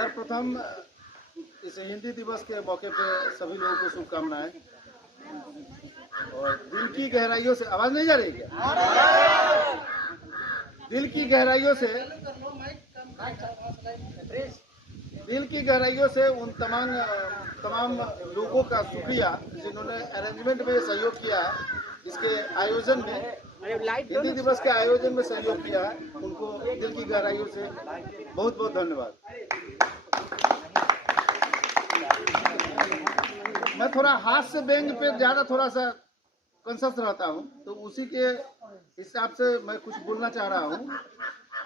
सर्वप्रथम इस हिंदी दिवस के मौके पे सभी लोगों को शुभकामनाएं। और दिल की गहराइयों से, आवाज नहीं जा रही क्या? दिल की गहराइयों से उन तमाम लोगों का शुक्रिया जिन्होंने अरेंजमेंट में सहयोग किया है, इसके आयोजन में, हिंदी दिवस के आयोजन में सहयोग किया है। उनको दिल की गहराइयों से बहुत बहुत धन्यवाद। मैं थोड़ा हास्य व्यंग पे ज्यादा थोड़ा सा कॉन्शियस रहता हूँ, तो उसी के हिसाब से मैं कुछ बोलना चाह रहा हूँ।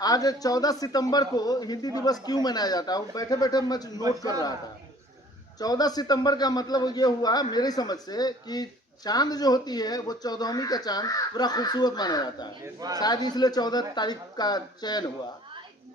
आज 14 सितंबर को हिंदी दिवस क्यों मनाया जाता है, बैठे बैठे मैं नोट कर रहा था। 14 सितंबर का मतलब ये हुआ मेरी समझ से कि चांद जो होती है वो 14वीं का चांद पूरा खूबसूरत माना जाता है, शायद इसलिए 14 तारीख का चयन हुआ।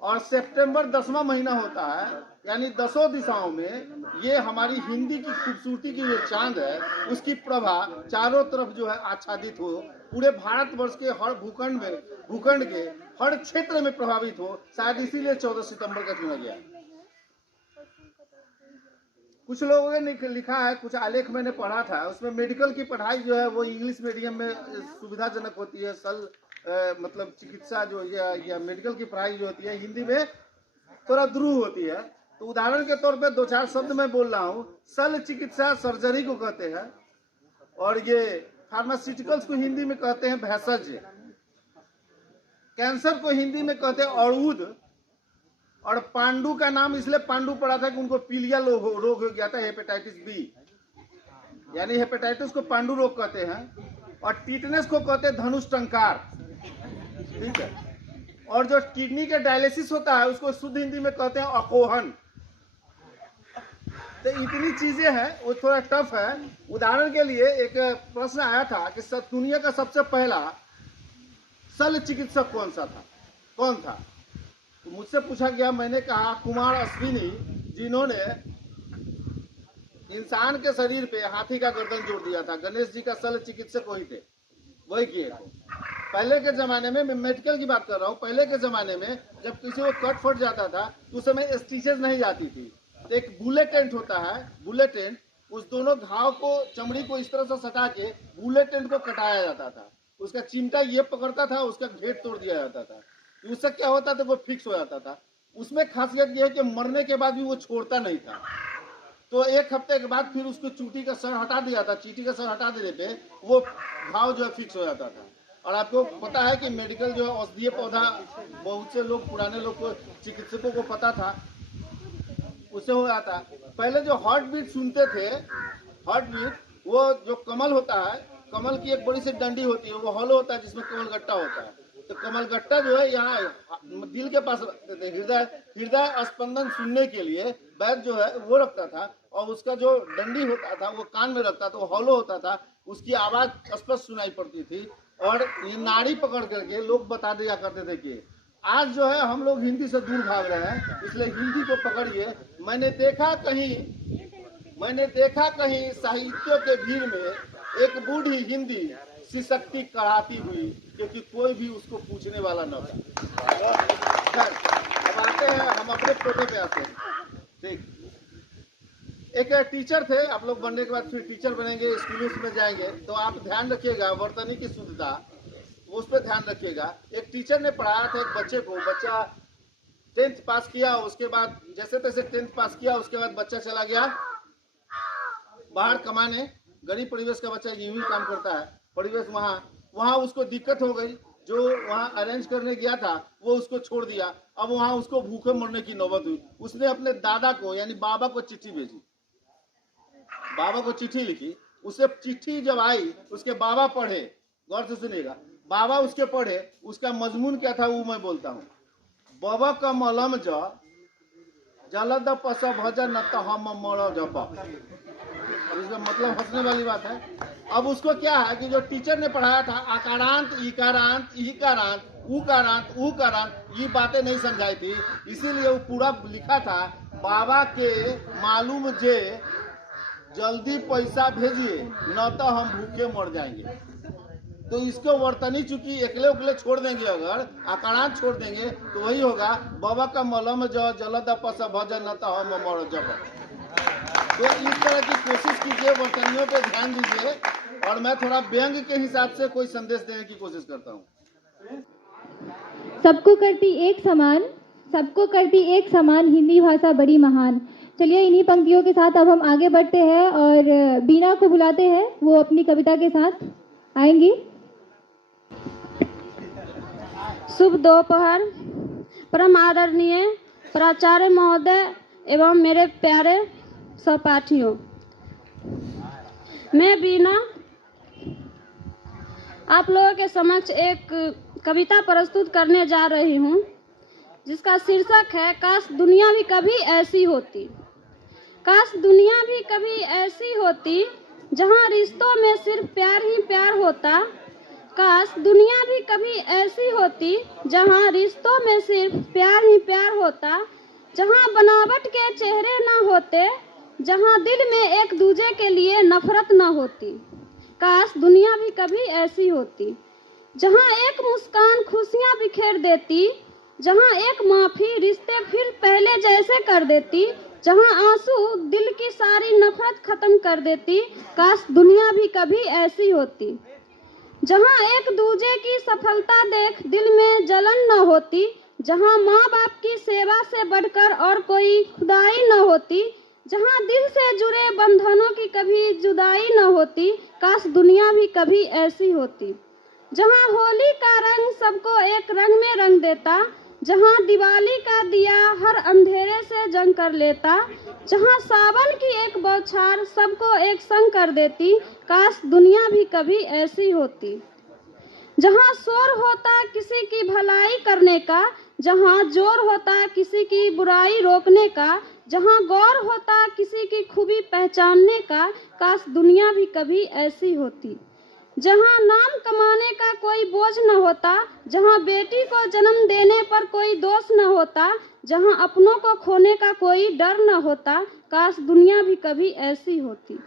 और सितंबर 10वां महीना होता है, यानी 10 दिशाओं में ये हमारी हिंदी की खूबसूरती की जो चांद है उसकी प्रभा चारों तरफ जो है आच्छादित हो, पूरे भारतवर्ष के हर भूखंड के हर क्षेत्र में प्रभावित हो। शायद इसीलिए 14 सितंबर का चुना गया। कुछ लोगों ने लिखा है, कुछ आलेख मैंने पढ़ा था, उसमें मेडिकल की पढ़ाई जो है वो इंग्लिश मीडियम में सुविधाजनक होती है, मतलब चिकित्सा जो या मेडिकल की पढ़ाई जो होती है हिंदी में थोड़ा द्रुह होती है। तो उदाहरण के तौर पे 2-4 शब्द मैं बोल रहा हूँ। शल्य चिकित्सा सर्जरी को कहते हैं, और ये फार्मास्यूटिकल्स को हिंदी में कहते हैं भेषज। कैंसर को हिंदी में कहते हैं अर्बुद। और पांडु का नाम इसलिए पांडु पड़ा था कि उनको पीलिया रोग हो गया था, हेपेटाइटिस बी, यानी हेपेटाइटिस को पांडु रोग कहते हैं। और टीटनेस को कहते हैं धनुष टंकार, ठीक है। और जो किडनी के डायलिसिस होता है उसको शुद्ध हिंदी में कहते हैं अकोहन। तो इतनी चीजें हैं, वो थोड़ा टफ है। उदाहरण के लिए एक प्रश्न आया था कि दुनिया का सबसे पहला शल्य चिकित्सक कौन था? तो मुझसे पूछा गया, मैंने कहा कुमार अश्विनी, जिन्होंने इंसान के शरीर पे हाथी का गर्दन जोड़ दिया था। गणेश जी का शल्य चिकित्सक वही किए थे। पहले के जमाने में, मैं मेडिकल की बात कर रहा हूँ, पहले के जमाने में जब किसी को कट फट जाता था तो उस समय स्टिचेस नहीं जाती थी, तो एक बुलेट टेंट होता है, बुलेट टेंट, उस दोनों घाव को, चमड़ी को इस तरह से सटा के बुलेट टेंट को कटाया जाता था। उसका चिमटा ये पकड़ता था, उसका घेट तोड़ दिया जाता था। उससे क्या होता था, वो फिक्स हो जाता था। उसमें खासियत यह है कि मरने के बाद भी वो छोड़ता नहीं था। तो 1 हफ्ते के बाद फिर उसको चीटी का सर हटा दिया था, चीटी का सर हटा देने पे वो घाव जो है फिक्स हो जाता था। और आपको पता है कि मेडिकल जो है औषधीय पौधा, बहुत से लोग, पुराने लोग को, चिकित्सकों को पता था, उससे हो जाता। पहले जो हार्ट बीट सुनते थे, हार्ट बीट, वो जो कमल होता है, कमल की एक बड़ी सी डंडी होती है, वो हॉलो होता है जिसमें कमल गट्टा होता है। तो कमल गट्टा जो है यहाँ दिल के पास रखते थे। हृदय स्पंदन सुनने के लिए वैद्य जो है वो रखता था, और उसका जो डंडी होता था वो कान में रखता था, वो हॉलो होता था, उसकी आवाज स्पष्ट सुनाई पड़ती थी। और ये नाड़ी पकड़ करके लोग बता दिया करते थे कि आज जो है हम लोग हिंदी से दूर भाग रहे हैं, इसलिए हिंदी को पकड़िए। मैंने देखा कहीं साहित्यों के भीड़ में एक बूढ़ी हिंदी सी शक्ति कराती हुई, क्योंकि कोई भी उसको पूछने वाला न था। अब आते हैं, हम अपने प्रोटे पे आते हैं। ठीक, एक टीचर थे, आप लोग बनने के बाद फिर टीचर बनेंगे, स्कूलों में जाएंगे, तो आप ध्यान रखिएगा वर्तनी की शुद्धता, उस पर ध्यान रखिएगा। एक टीचर ने पढ़ाया था एक बच्चे को, बच्चा 10th पास किया, उसके बाद जैसे तैसे 10th पास किया, उसके बाद बच्चा चला गया बाहर कमाने। गरीब परिवेश का बच्चा यूं ही काम करता है, परिवेश वहाँ उसको दिक्कत हो गई। जो वहाँ अरेंज करने गया था वो उसको छोड़ दिया। अब वहाँ उसको भूखे मरने की नौबत हुई। उसने अपने दादा को, यानी बाबा को चिट्ठी भेजी, बाबा को चिट्ठी लिखी। उसे चिट्ठी जब आई, उसके बाबा पढ़े, गौर से सुनिएगा, बाबा उसके पढ़े, उसका मजमून क्या था वो मैं बोलता हूँ। बाबा का मलम जलद पस भजन हम मर जप। इसका मतलब हंसने वाली बात है। अब उसको क्या है कि जो टीचर ने पढ़ाया था, आकारांत, इकारांत, ईकारांत, उकारांत, उकारांत, ये बातें नहीं समझाई थी, इसीलिए वो पूरा लिखा था, बाबा के मालूम जे जल्दी पैसा भेजिए, न तो हम भूखे मर जाएंगे। तो इसको वर्तनी चूंकि एकले उकले छोड़ देंगे, अगर आकारांत छोड़ देंगे तो वही होगा बाबा का मलम जो जलद पस भजन न तो हम मर जब। तो इस तरह की कोशिश कीजिए, वर्तनियों पे ध्यान दीजिए, और मैं थोड़ा व्यंग के हिसाब से कोई संदेश देने की कोशिश करता हूँ। सबको करती एक समान हिंदी भाषा बड़ी महान। चलिए इन्हीं पंक्तियों के साथ अब हम आगे बढ़ते हैं और बीना को बुलाते हैं, वो अपनी कविता के साथ आएंगी। शुभ दोपहर परम आदरणीय प्राचार्य महोदय एवं मेरे प्यारे सहपाठियों, मैं बीना आप लोगों के समक्ष एक कविता प्रस्तुत करने जा रही हूँ, जिसका शीर्षक है काश दुनिया भी कभी ऐसी होती। काश दुनिया भी कभी ऐसी होती जहाँ रिश्तों में सिर्फ प्यार ही प्यार होता। काश दुनिया भी कभी ऐसी होती जहाँ रिश्तों में सिर्फ प्यार ही प्यार होता, जहाँ बनावट के चेहरे न होते, जहाँ दिल में एक दूजे के लिए नफरत न होती। काश दुनिया भी कभी ऐसी होती जहाँ एक मुस्कान खुशियाँ बिखेर देती, जहाँ एक माफ़ी रिश्ते फिर पहले जैसे कर देती, जहाँ आंसू दिल की सारी नफरत खत्म कर देती। काश दुनिया भी कभी ऐसी होती जहाँ एक दूजे की सफलता देख दिल में जलन न होती, जहाँ माँ बाप की सेवा से बढ़कर और कोई खुदाई न होती, जहाँ दिल से जुड़े बंधनों की कभी जुदाई न होती। काश दुनिया भी कभी ऐसी होती जहाँ होली का रंग सबको एक रंग में रंग देता, जहाँ दिवाली का दिया हर अंधेरे से जंग कर लेता, जहाँ सावन की एक बौछार सबको एक संग कर देती। काश दुनिया भी कभी ऐसी होती जहाँ शोर होता किसी की भलाई करने का, जहाँ जोर होता किसी की बुराई रोकने का, जहाँ गौर होता किसी की खूबी पहचानने का। काश दुनिया भी कभी ऐसी होती जहाँ नाम कमाने का कोई बोझ न होता, जहाँ बेटी को जन्म देने पर कोई दोष न होता, जहाँ अपनों को खोने का कोई डर न होता। काश दुनिया भी कभी ऐसी होती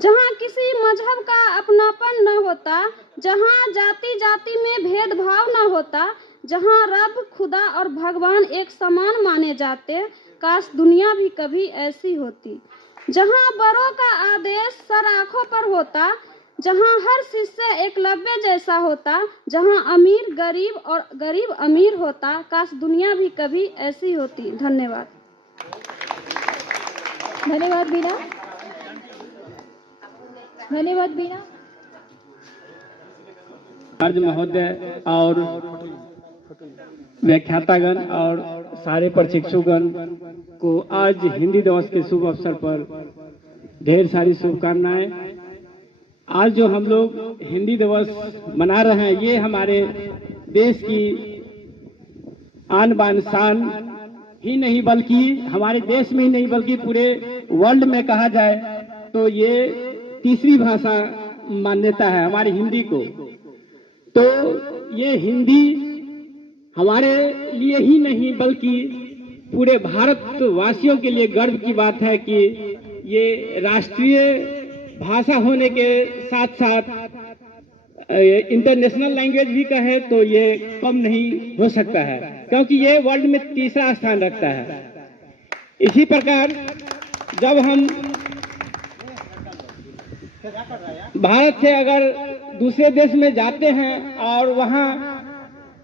जहाँ किसी मजहब का अपनापन न होता, जहाँ जाति जाति में भेदभाव न होता, जहाँ रब खुदा और भगवान एक समान माने जाते। काश दुनिया भी कभी ऐसी होती जहाँ बड़ों का आदेश सर आँखों पर होता, जहाँ हर शिष्य एकलव्य जैसा होता, जहाँ अमीर गरीब और गरीब अमीर होता। काश दुनिया भी कभी ऐसी होती। धन्यवाद। धन्यवाद बीना। धन्यवाद बीना। आचार्य महोदय और व्याख्यातागण और सारे प्रशिक्षुगण को आज हिंदी दिवस के शुभ अवसर पर ढेर सारी शुभकामनाएं। आज जो हम लोग हिंदी दिवस मना रहे हैं, ये हमारे देश की आन बान शान ही नहीं, बल्कि हमारे देश में ही नहीं बल्कि पूरे वर्ल्ड में कहा जाए तो ये तीसरी भाषा मान्यता है हमारी हिंदी को। तो ये हिंदी हमारे लिए ही नहीं बल्कि पूरे भारतवासियों के लिए गर्व की बात है कि ये राष्ट्रीय भाषा होने के साथ साथ इंटरनेशनल लैंग्वेज भी कहे तो ये कम नहीं हो सकता है, क्योंकि ये वर्ल्ड में तीसरा स्थान रखता है। इसी प्रकार जब हम भारत से अगर दूसरे देश में जाते हैं और वहाँ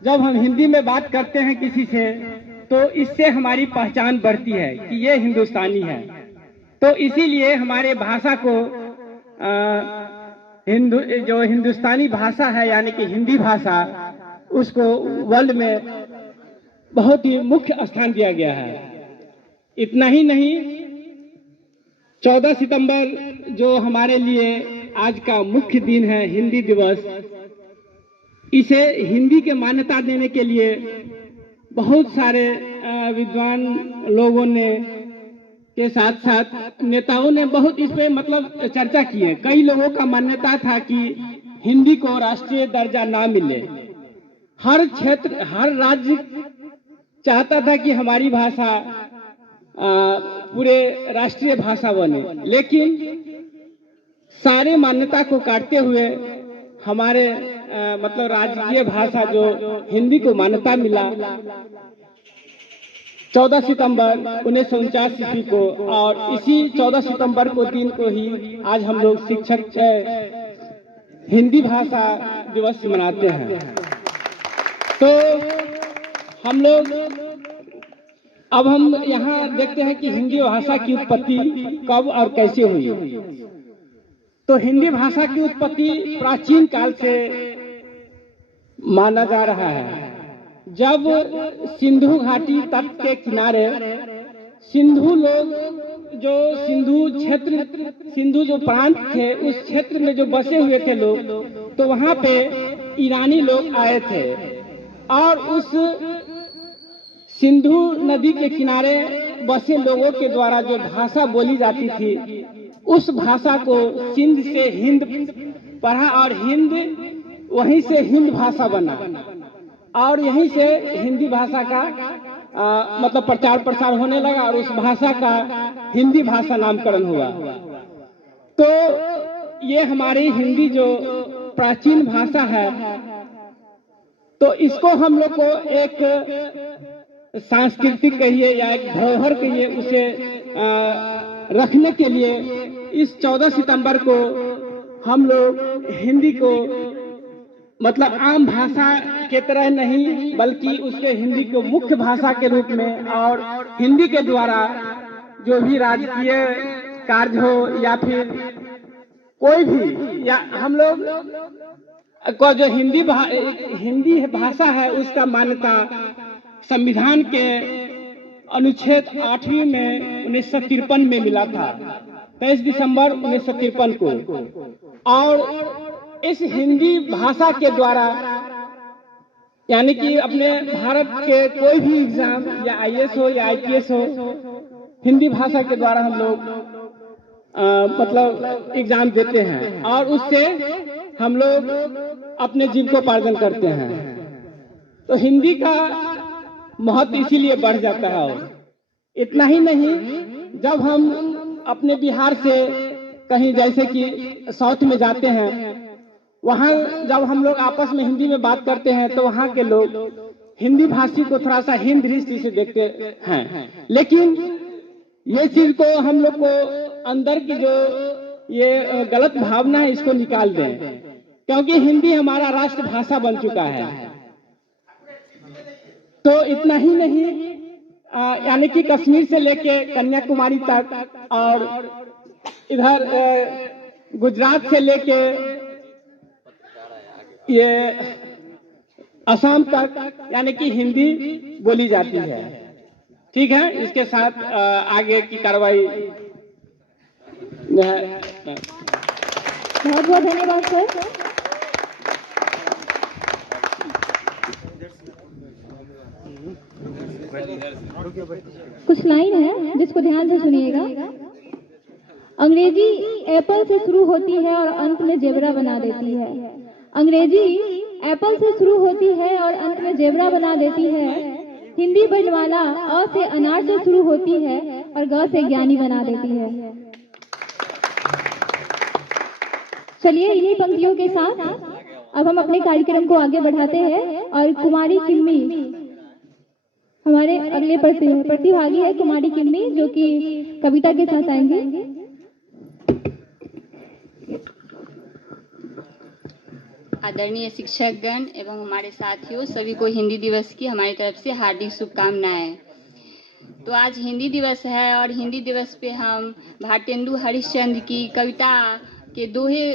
जब हम हिंदी में बात करते हैं किसी से, तो इससे हमारी पहचान बढ़ती है कि ये हिंदुस्तानी है। तो इसीलिए हमारे भाषा को जो हिंदुस्तानी भाषा है यानी कि हिंदी भाषा, उसको वर्ल्ड में बहुत ही मुख्य स्थान दिया गया है। इतना ही नहीं, 14 सितंबर जो हमारे लिए आज का मुख्य दिन है हिंदी दिवस, इसे हिंदी के मान्यता देने के लिए बहुत सारे विद्वान लोगों ने के साथ साथ नेताओं ने बहुत इस पे मतलब चर्चा की है। कई लोगों का मान्यता था कि हिंदी को राष्ट्रीय दर्जा ना मिले। हर क्षेत्र हर राज्य चाहता था कि हमारी भाषा पूरे राष्ट्रीय भाषा बने, लेकिन सारे मान्यता को काटते हुए हमारे मतलब राजकीय भाषा जो हिंदी को मान्यता मिला 14 सितंबर 1949 ईस्वी को, और इसी 14 सितंबर को दिन को ही आज हम लोग शिक्षक हिंदी भाषा दिवस मनाते हैं। तो हम लोग अब हम यहाँ देखते हैं कि हिंदी भाषा की उत्पत्ति कब और कैसे हुई। तो हिंदी भाषा की उत्पत्ति प्राचीन काल से माना जा रहा है। जब सिंधु घाटी तट के किनारे सिंधु लोग जो सिंधु जो प्रांत थे, उस क्षेत्र में जो बसे हुए थे लोग, तो वहाँ पे ईरानी लोग आए थे और उस सिंधु नदी के किनारे बसे लोगों के द्वारा जो भाषा बोली जाती थी, उस भाषा को सिंध से हिंद पढ़ा और हिंद वहीं से हिंद भाषा बना और यहीं से हिंदी भाषा का मतलब प्रचार प्रसार होने लगा और उस भाषा का हिंदी भाषा नामकरण हुआ। तो ये हमारी हिंदी जो प्राचीन भाषा है, तो इसको हम लोग को एक सांस्कृतिक कहिए या एक धरोहर कहिए, उसे रखने के लिए इस 14 सितंबर को हम लोग हिंदी को मतलब आम भाषा के तरह नहीं, बल्कि उसके हिंदी को मुख्य भाषा के रूप में और हिंदी के द्वारा जो भी राजकीय कार्य हो या फिर कोई भी, या हम लोग को जो हिंदी भाषा है उसका मान्यता संविधान के अनुच्छेद 8वीं में 1953 में मिला था, 23 दिसंबर 1953 को। और इस हिंदी भाषा के द्वारा यानी कि अपने भारत के कोई भी एग्जाम या IAS हो या IPS हो, हिंदी भाषा के द्वारा हम लोग मतलब एग्जाम देते हैं और उससे हम लोग अपने जीविकोपार्जन करते हैं। तो हिंदी का महत्व इसीलिए बढ़ जाता है। और इतना ही नहीं, जब हम अपने बिहार से कहीं जैसे कि साउथ में जाते हैं, वहाँ जब हम लोग आपस में हिंदी में बात करते हैं तो वहाँ के लोग हिंदी भाषी को थोड़ा सा हिंद दृष्टि से देखते हैं। लेकिन ये चीज को हम लोग को अंदर की जो ये गलत भावना है इसको निकाल दें, क्योंकि हिंदी हमारा राष्ट्रभाषा बन चुका है। तो इतना ही नहीं, यानी कि कश्मीर से लेके कन्याकुमारी तक और इधर गुजरात से लेके ये असम तक यानी कि हिंदी बोली जाती है। ठीक है, इसके साथ आगे की कार्रवाई बहुत बहुत धन्यवाद सर। कुछ लाइन है जिसको ध्यान से सुनिएगा। अंग्रेजी एप्पल से शुरू होती है और अंत में जेबरा बना देती है। अंग्रेजी एप्पल से शुरू होती है और अंत में जेबरा बना देती है। हिंदी वर्णमाला अ से अनार से शुरू होती है और ग से ज्ञानी बना देती है। चलिए इन्हीं पंक्तियों के साथ अब हम अपने कार्यक्रम को आगे बढ़ाते हैं और कुमारी किम्मी हमारे अगले प्रतिभागी है। कुमारी किम्मी जो कि कविता के साथ आएंगे। आदरणीय शिक्षकगण एवं हमारे साथियों, सभी को हिंदी दिवस की हमारी तरफ से हार्दिक शुभकामनाएं। तो आज हिंदी दिवस है और हिंदी दिवस पे हम भारतेंदु हरिश्चंद्र की कविता के दोहे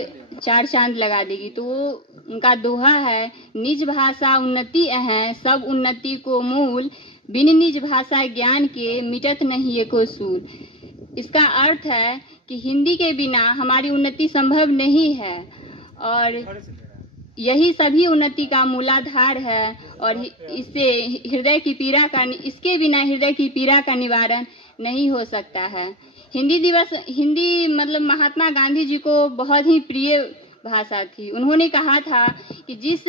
चार चांद लगा देगी। तो वो उनका दोहा है, निज भाषा उन्नति है सब उन्नति को मूल, बिन निज भाषा ज्ञान के मिटत नहीं ये को सूल। इसका अर्थ है कि हिंदी के बिना हमारी उन्नति संभव नहीं है और यही सभी उन्नति का मूलाधार है और इससे इसके बिना हृदय की पीड़ा का निवारण नहीं हो सकता है। हिंदी मतलब महात्मा गांधी जी को बहुत ही प्रिय भाषा थी। उन्होंने कहा था कि जिस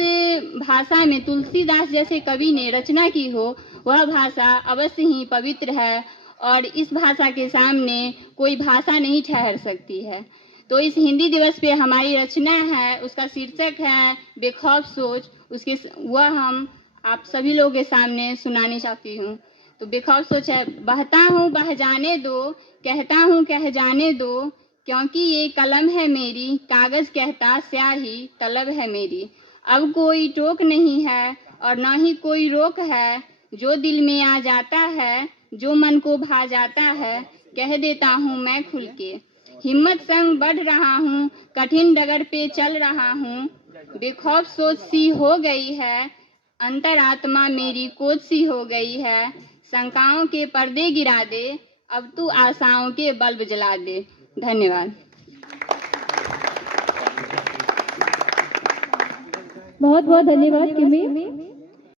भाषा में तुलसीदास जैसे कवि ने रचना की हो वह भाषा अवश्य ही पवित्र है और इस भाषा के सामने कोई भाषा नहीं ठहर सकती है। तो इस हिंदी दिवस पे हमारी रचना है, उसका शीर्षक है बेखौफ सोच। उसके वह हम आप सभी लोगों के सामने सुनानी चाहती हूँ। तो बेखौफ सोच है, बहता हूँ बह जाने दो, कहता हूँ कह जाने दो, क्योंकि ये कलम है मेरी, कागज कहता स्याही तलब है मेरी। अब कोई टोक नहीं है और ना ही कोई रोक है, जो दिल में आ जाता है, जो मन को भा जाता है, कह देता हूँ मैं खुल के। हिम्मत संग बढ़ रहा हूँ, कठिन डगर पे चल रहा हूँ, बेखौफ सोच सी हो गई है, अंतरात्मा मेरी कोच सी हो गई है। शंकाओं के पर्दे गिरा दे, अब तू आशाओं के बल्ब जला दे। धन्यवाद। बहुत बहुत धन्यवाद किमी।